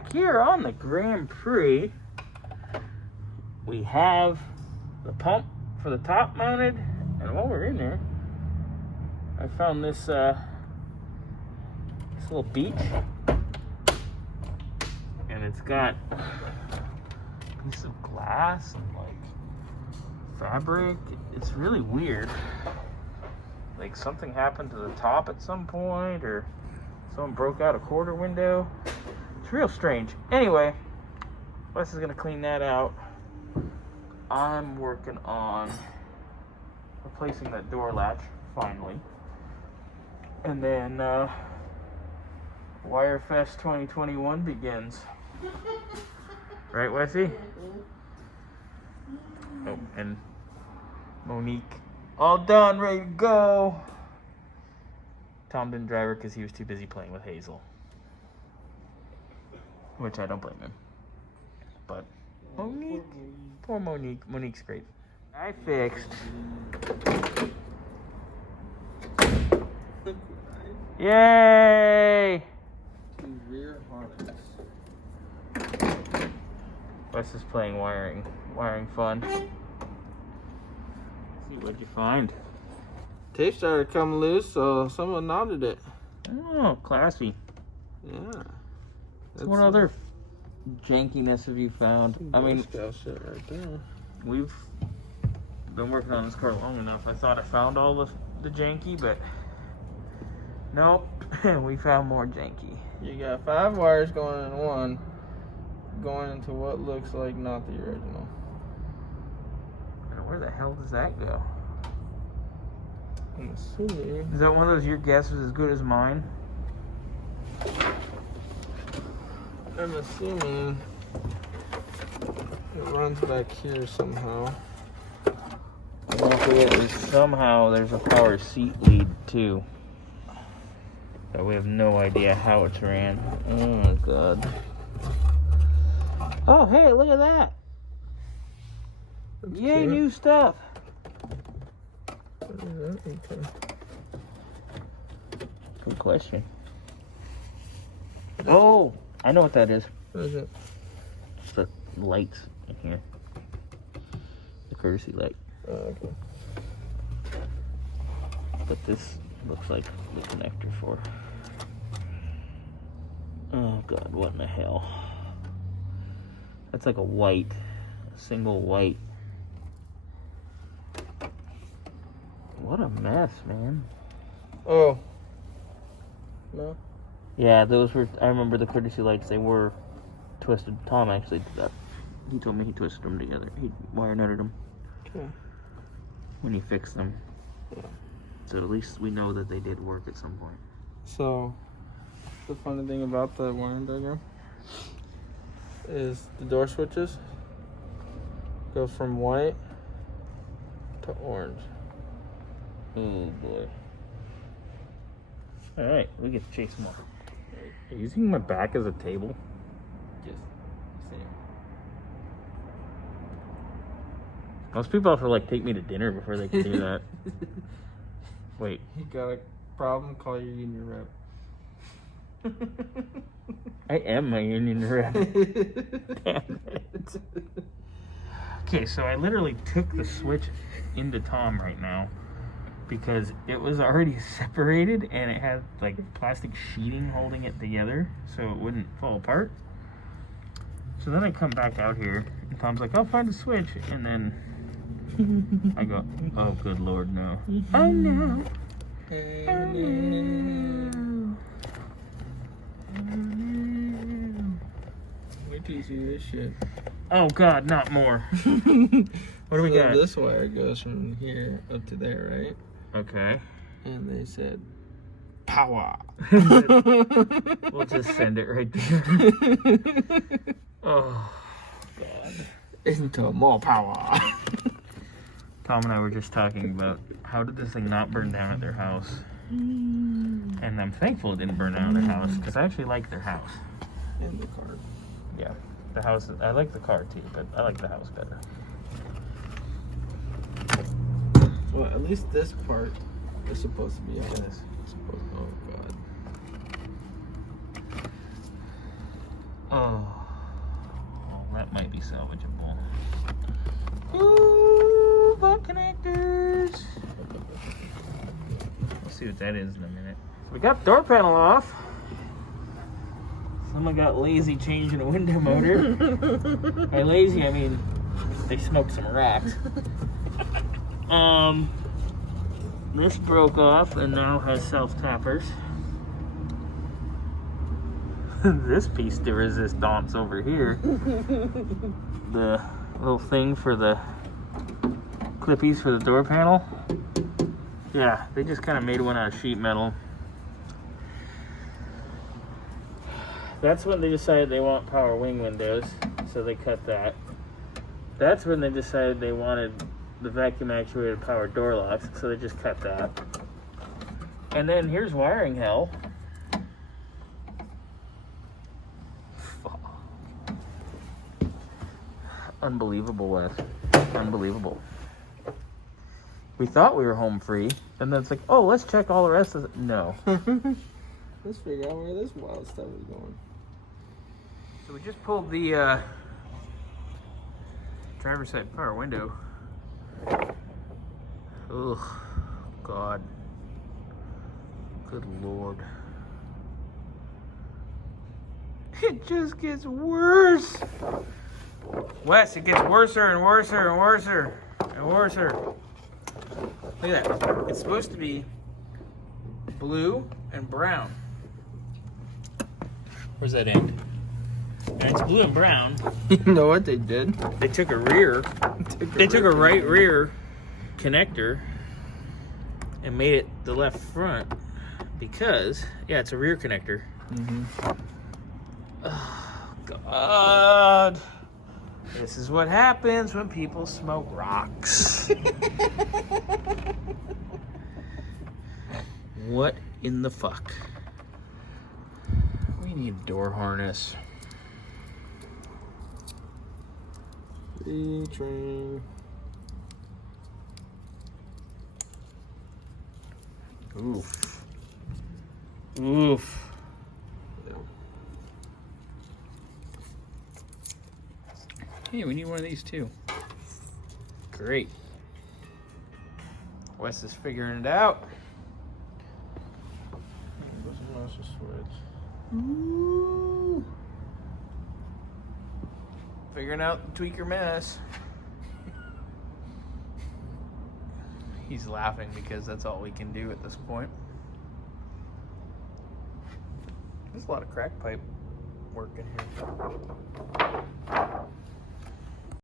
back here on the Grand Prix, we have the pump for the top mounted, and while we're in there, I found this little beach, and it's got a piece of glass and like fabric. It's really weird. Like something happened to the top at some point, or someone broke out a quarter window. It's real strange. Anyway, Wes is gonna clean that out. I'm working on replacing that door latch finally, and then Wirefest 2021 begins. Right, Wesley? Oh, and Monique, all done, ready to go. Tom didn't drive her because he was too busy playing with Hazel, which I don't blame him. But Monique, poor Monique. Monique's great. I fixed. Yay! Rear harness. Wes is playing wiring fun. Let's see, what'd you find? Tape started coming loose, so someone knotted it. Oh, classy. Yeah. So what other jankiness have you found? I mean, Scout shit right there. we've been working on this car long enough. I thought I found all the janky, but nope. We found more janky. You got 5 wires going in one, going into what looks like not the original. Where the hell does that go? I'm assuming. Is that one of those your guess is as good as mine? I'm assuming it runs back here somehow. Don't forget, somehow there's a power seat lead too. But we have no idea how it's ran. Oh god. Oh hey, look at that! That's Yay, cute. new stuff! What is that? Okay. Good question. Oh, I know what that is. What is it? It's the lights in here. The courtesy light. Oh, okay. But this looks like the connector for. Oh god, what in the hell? That's like a single white. What a mess, man. Oh. No? Yeah, those were, I remember the courtesy lights, they were twisted. Tom actually did that. He told me he twisted them together. He wire nutted them Okay. when he fixed them. Yeah. So at least we know that they did work at some point. So, the funny thing about the wiring diagram is the door switches go from white to orange. Oh boy. Alright, we get to chase more. Are you using my back as a table? Yes. Same. Most people have to like take me to dinner before they can do that. Wait. You got a problem? Call your union rep. I am my union rep. Damn it. Okay, so I literally took the switch into Tom right now because it was already separated and it had like plastic sheeting holding it together so it wouldn't fall apart. So then I come back out here and Tom's like, I'll find a switch, and then I go, oh good lord, no. Oh no. Oh no. Wait till you see this shit. Oh god, not more. What do we got? This wire goes from here up to there, right? Okay. And they said, power. We'll just send it right there. Oh god. Into more power. Tom and I were just talking about how did this thing not burn down at their house. And I'm thankful it didn't burn down at their house because I actually like their house. And the car. Yeah, the house, I like the car too, but I like the house better. Well, at least this part is supposed to be on this. Oh god. Oh, well, that might be salvageable. Ooh, butt connectors. We'll see what that is in a minute. We got the door panel off. Someone got lazy changing a window motor. By lazy, I mean they smoked some racks. This broke off and now has self-tappers. This piece de resistance over here. The little thing for the clippies for the door panel. Yeah, they just kind of made one out of sheet metal. That's when they decided they want power wing windows, so they cut that. That's when they decided they wanted the vacuum actuated power door locks, so they just cut that. And then here's wiring hell. Unbelievable, Wes. Unbelievable. We thought we were home free, and then it's like, oh, let's check all the rest of it. No. Let's figure out where this wild stuff is going. So we just pulled the driver's side power window. Ugh, God. Good Lord. It just gets worse. Wes, it gets worser and worser and worser and worser. Look at that. It's supposed to be blue and brown. Where's that end? And it's blue and brown. You know what they did? They took a rear. They took a right rear connector and made it the left front because, yeah, it's a rear connector. Mm-hmm. Oh, God. This is what happens when people smoke rocks. What in the fuck? We need a door harness. E-train. Oof. Oof. Hey, we need one of these too. Great. Wes is figuring it out. Where's the switch? Ooh. Figuring out the tweaker mess. He's laughing because that's all we can do at this point. There's a lot of crack pipe work in here.